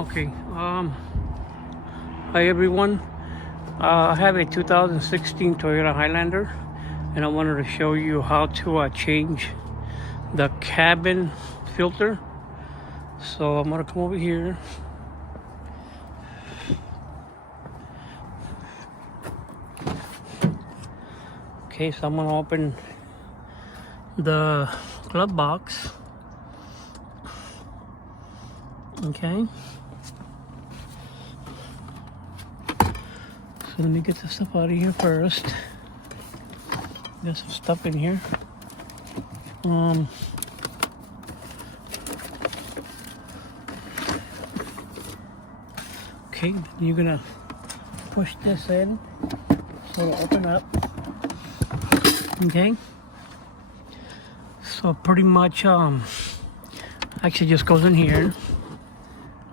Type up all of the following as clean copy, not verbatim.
Okay, hi everyone. I have a 2016 Toyota Highlander, and I wanted to show you how to change the cabin filter. So I'm gonna come over here. Okay, so I'm gonna open the glove box. Okay. So let me get the stuff out of here first. There's some stuff in here. Okay, you're gonna push this in so it'll open up. Okay. So pretty much actually just goes in here.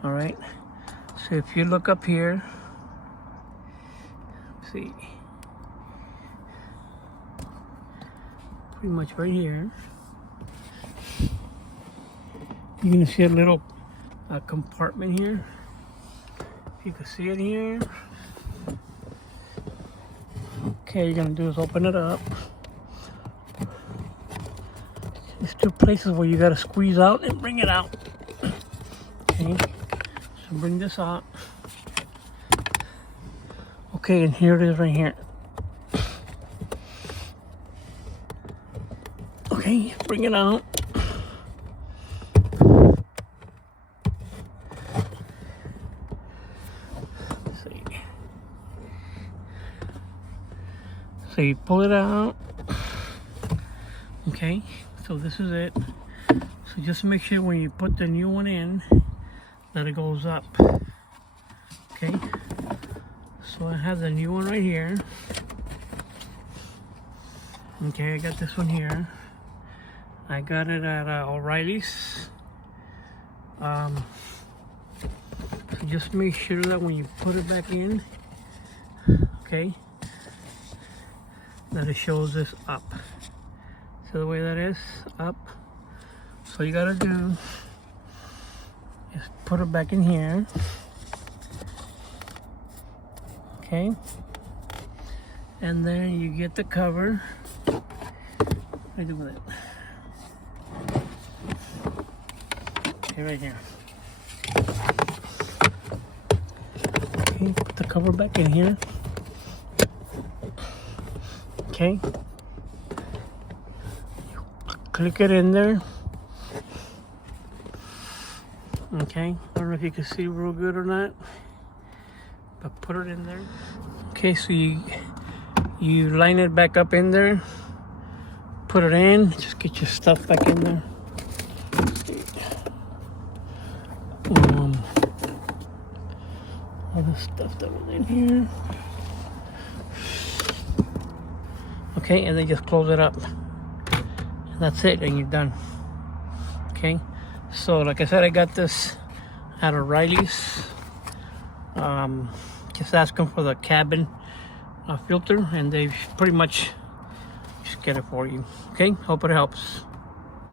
All right. So if you look up here, see, pretty much right here, you're gonna see a little compartment here. If you can see it here. Okay, you're gonna do is open it up. There's two places where you gotta squeeze out and bring it out. Okay, so bring this out. Okay, and here it is right here. Okay, bring it out. Let's see. So you pull it out. Okay, so this is it. So just make sure when you put the new one in that it goes up. Okay. So I have the new one right here. Okay, I got this one here. I got it at O'Reilly's. So just make sure that when you put it back in, okay, that it shows this up. So the way that is, up. So you gotta do is put it back in here. Okay, and then you get the cover. What do I do with it? Okay, right here. Okay, put the cover back in here. Okay, click it in there. Okay, I don't know if you can see real good or not, but put it in there. Okay, so you line it back up in there, put it in, just get your stuff back in there. All the stuff that was in here. Okay, and then just close it up. And that's it, and you're done. Okay, so like I said, I got this at O'Reilly's. Just ask them for the cabin filter, and they pretty much just get it for you. Okay, hope it helps.